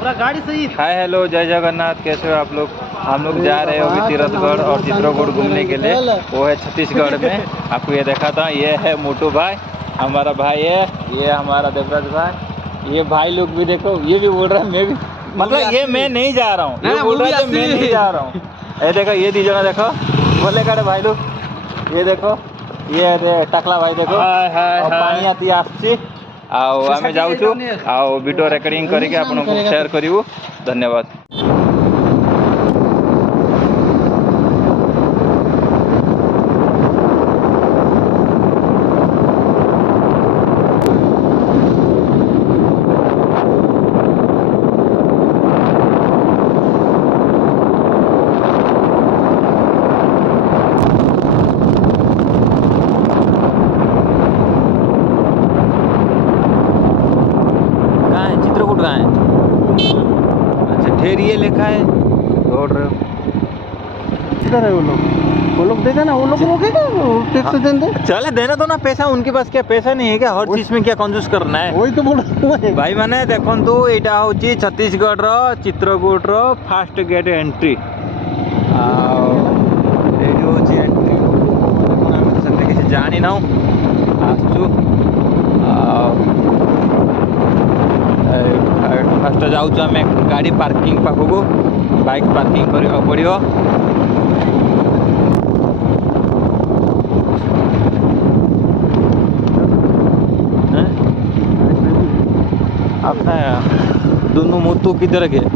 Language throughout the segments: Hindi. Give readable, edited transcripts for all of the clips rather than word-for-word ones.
पूरा गाड़ी सही। हाय हेलो जय जगन्नाथ, कैसे हो आप लोग। हम लोग जा रहे हैं अभी तीरथगढ़ और चित्रकूट घूमने के लिए। वो है छत्तीसगढ़ में। आपको ये देखा था, ये है मोटू भाई हमारा भाई है, ये हमारा देवराज भाई। ये भाई लोग भी देखो, ये भी बोल रहा है मैं भी, मतलब ये मैं नहीं जा रहा हूँ, ये बोल रहा है मैं नहीं जा रहा हूँ। ये देखो ये दी जगह देखो बोले करे भाई लोग, ये देखो ये टकला भाई देखो पानी आती आसची ଆଉ ଆମେ ଯାଉଛୁ ଆଉ ଭିଡ଼ିଓ ରେକର୍ଡିଂ କରିକି ଆପଣଙ୍କୁ ସେୟାର କରିବୁ। ଧନ୍ୟବାଦ। अच्छा ढेर ये लिखा है, दौड़ रहे हो किधर है वो लोग दे देना, वो लोग रोकेगा टैक्स देने। चले देना तो ना पैसा, उनके पास क्या पैसा नहीं है क्या हर चीज में क्या कंजूस करना है। वही तो बोल रहा हूं भाई मैंने देखु एटा हूँ Chhattisgarh Chitrakoot fast gate entry entry किसी जानी ना आसचु फास्ट जाऊँ आम गाड़ी पार्किंग पाखक बाइक पार्किंग करने पड़ो। अपना दोनों मुतु किधर गए,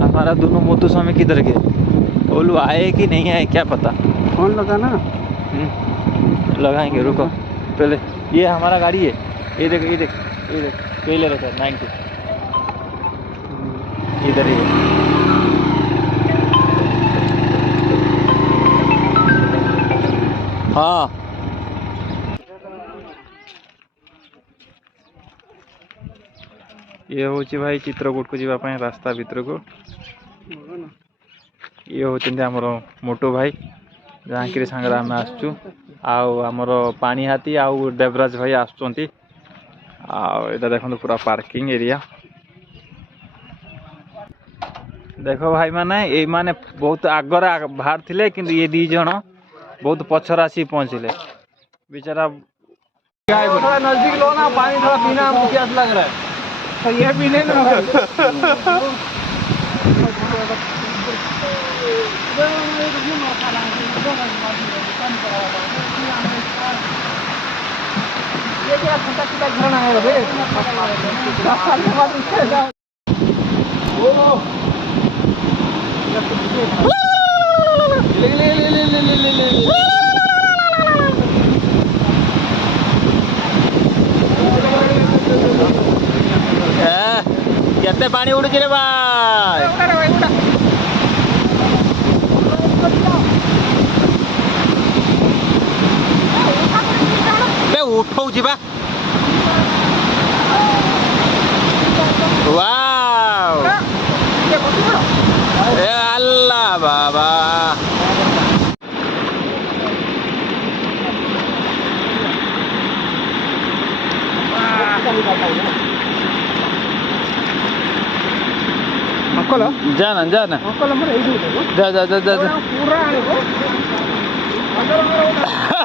हमारा दोनों मुतु स्वामी किधर गए, वो लोग आए कि नहीं आए क्या पता। फोन लगाना लगाएंगे, रुको पहले। ये हमारा गाड़ी है, ये देखो ये देखो ये देखो पहले रखा 90 इधर ही है। हाँ ये हूँ भाई चित्रकूट को जावाई रास्ता भीतर को। ये होती आमर मोटू भाई जहाँ कि सांगे आम आसचु आमर पानी हाथी आउ देवराज भाई आसुँच। आधा देखो पूरा पार्किंग एरिया। देखो भाई माने ये माने बहुत आगर बाहर थिले किंतु ये दी जन बहुत पछर आसी पहुँचले बेचारा। थोड़ा नजदीक लो ना, पानी थोड़ा पीना हमको प्यास लग रहा है। तो ये भी नहीं ना ये क्या छोटा छोटा झरना है रे। केते पानी उड़ुची रे भाई। उठाऊँ बा वाव ए अल्लाह बाबा। जाना जाना जा जा जा जा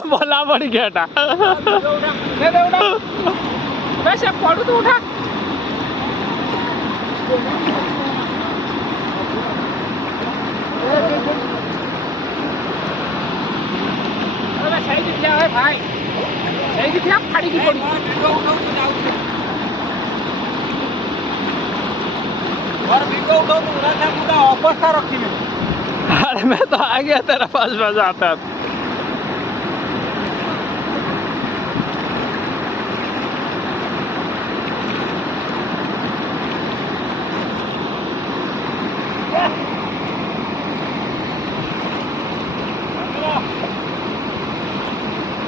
बोला बड़ी गेटा वैसे पड़ू तो उठा। सही दिखा है भाई, सही दिखा फाड़ी की पड़ी। और वीडियो उठो पूरा अवस्था रखी में। अरे मैं तो आ गया तेरा पास मजा आता।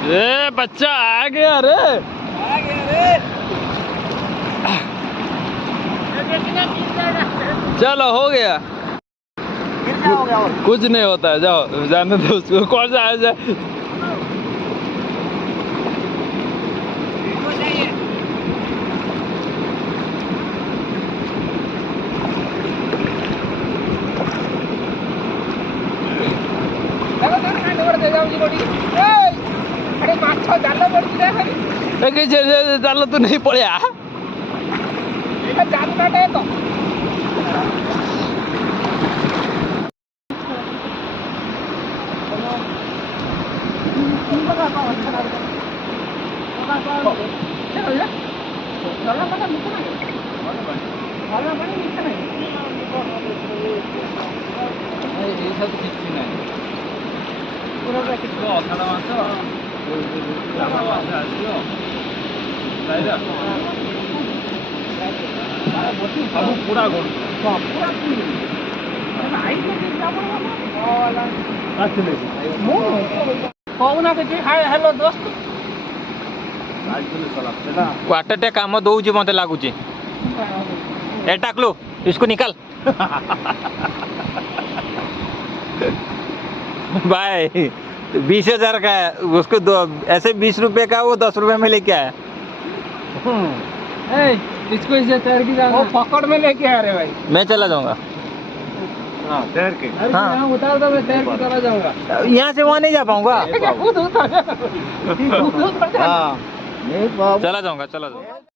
ए बच्चा आ गया रे, आ गया रे। चलो हो गया, कुछ नहीं होता है, जाओ जाने दो उसको। कौन सा है डालो तो नहीं पड़ा चालू काटे तो पूरा हेलो दोस्त क्वार्टर काम दौच मत लगुच टाकलो इसको निकाल भाई 20,000 का है उसको ऐसे 20 रुपए का वो 10 रुपए में लेके आया इसको इसे तैर की जाना पकड़ में लेके आ रहे भाई मैं चला जाऊंगा तैर के हाँ उतार दो मैं तैर के चला जाऊंगा यहाँ से वहाँ नहीं जा पाऊंगा चला जाऊंगा